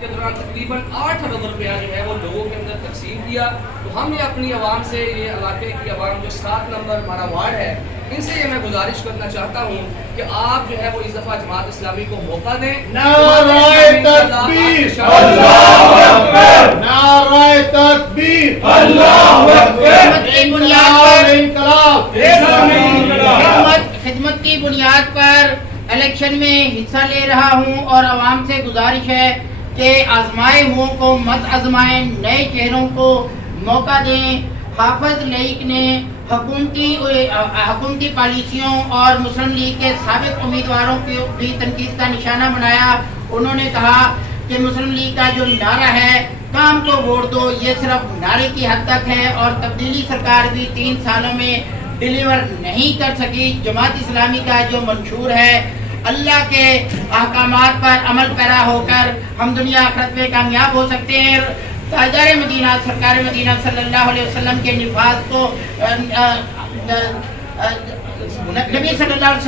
کے دوران تقریباً 8 ارب روپیہ جو ہے وہ لوگوں کے اندر تقسیم کیا. تو ہم نے اپنی عوام سے, یہ علاقے کی عوام جو 7 نمبر ہمارا وارڈ ہے, ان سے یہ میں گزارش کرنا چاہتا ہوں کہ آپ جو ہے وہ اس دفعہ جماعت اسلامی کو موقع دیں. نعرہ تکبیر اللہ اکبر، نعرہ تکبیر اللہ اکبر، خدمت کی بنیاد پر الیکشن میں حصہ لے رہا ہوں اور عوام سے گزارش ہے کہ آزمائے ہوں کو مت آزمائیں، نئے چہروں کو موقع دیں. حافظ لیگ نے حکومتی پالیسیوں اور مسلم لیگ کے سابق امیدواروں کی بھی تنقید کا نشانہ بنایا. انہوں نے کہا کہ مسلم لیگ کا جو نعرہ ہے کام کو ووٹ دو، یہ صرف نعرے کی حد تک ہے اور تبدیلی سرکار بھی 3 سالوں میں ڈیلیور نہیں کر سکی. جماعت اسلامی کا جو منشور ہے اللہ کے احکامات پر عمل پیرا ہو کر ہم دنیا آخرت میں کامیاب ہو سکتے ہیں. تاجدار مدینہ سرکار مدینہ صلی اللہ علیہ وسلم کے نفاذ کو نبی صلی اللہ علیہ وسلم